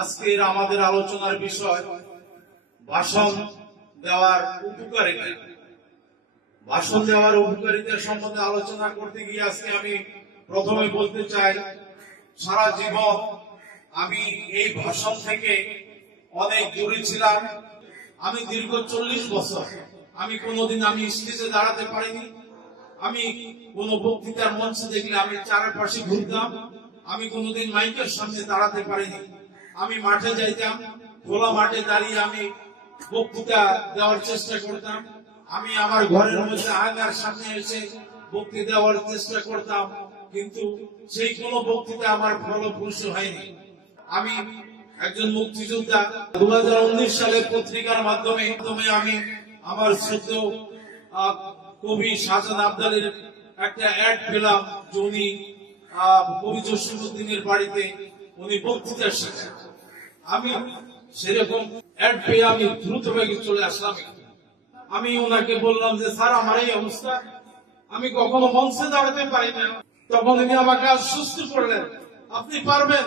আজকের আমাদের আলোচনার বিষয় ভাষণ দেওয়ার উপকারিতা। ভাষণ দেওয়ার উপকারিতা সম্বন্ধে আলোচনা করতে গিয়ে আজকে আমি প্রথমে বলতে চাই, সারা জীবন আমি এই ভাষণ থেকে অনেক দূরে ছিলাম। আমি দীর্ঘ চল্লিশ বছর আমি কোনোদিন আমি স্টেজে দাঁড়াতে পারিনি। আমি কোনো বক্তৃতার মঞ্চে দেখলে আমি চারপাশে ঘুরতাম। আমি কোনোদিন মাইকের সামনে দাঁড়াতে পারিনি। আমি মাঠে যাইতাম খোলা মাঠে দাঁড়িয়ে আমি বক্তৃতা দেওয়ার চেষ্টা করতাম। আমি আমার ঘরের মধ্যে আয়নার সামনে এসে বক্তৃতা দেওয়ার চেষ্টা করতাম, কিন্তু সেই কোনো বক্তৃতা আমার ফলপ্রসূ হয়নি। আমি একজন মুক্তিযোদ্ধা। দু হাজার উনিশ সালে পত্রিকার মাধ্যমে আমি আমার শ্রদ্ধ কবি শাহজান আবদালের একটা অ্যাড পেলাম যে উনি কবি জসিমুদ্দিনের বাড়িতে উনি বক্তৃতা শিখছেন আমি সেরকম আমি দ্রুত বেগে চলে আসলাম। আমি ওনাকে বললাম যে, স্যার, আমার এই অবস্থা। আমি কখনো মঞ্চে দাঁড়াতে পারি না। তখন উনি আমাকে আশ্বস্ত করলেন, আপনি পারবেন,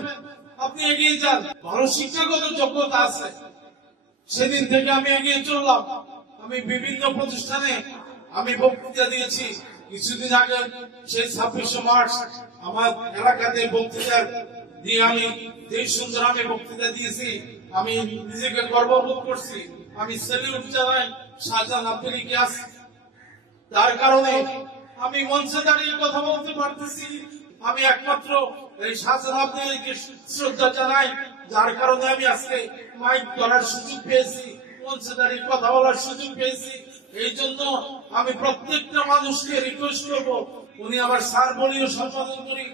আপনি এগিয়ে যান। ভালো শিক্ষাগত যোগ্যতা আছে। সেদিন থেকে আমি এগিয়ে চললাম। আমি বিভিন্ন প্রতিষ্ঠানে আমি বক্তৃতা দিয়েছি। কিছুদিন আগে সেই ছাব্বিশে মার্চ আমার এলাকাতে বক্তৃতা দিয়ে আমি দেশ সুন্দর আমি বক্তৃতা দিয়েছি। আমি নিজেকে গর্ববোধ করছি। আমি জানাই শাহজাহান আব্দুল তার কারণে আমি মঞ্চে দাঁড়িয়ে কথা বলতে পারতেছি। আমি একমাত্র এই শাহজাহান শ্রদ্ধা জানাই। যার কারণে আমি আজকে মাইক ধরার সুযোগ পেয়েছি, মঞ্চে দাঁড়িয়ে কথা বলার সুযোগ পেয়েছি। এই জন্য আমি প্রত্যেকটা মানুষকে রিকোয়েস্ট করব। উনি আমার স্যার সম্পাদন করি।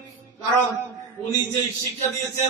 কারণ উনি যে শিক্ষা দিয়েছেন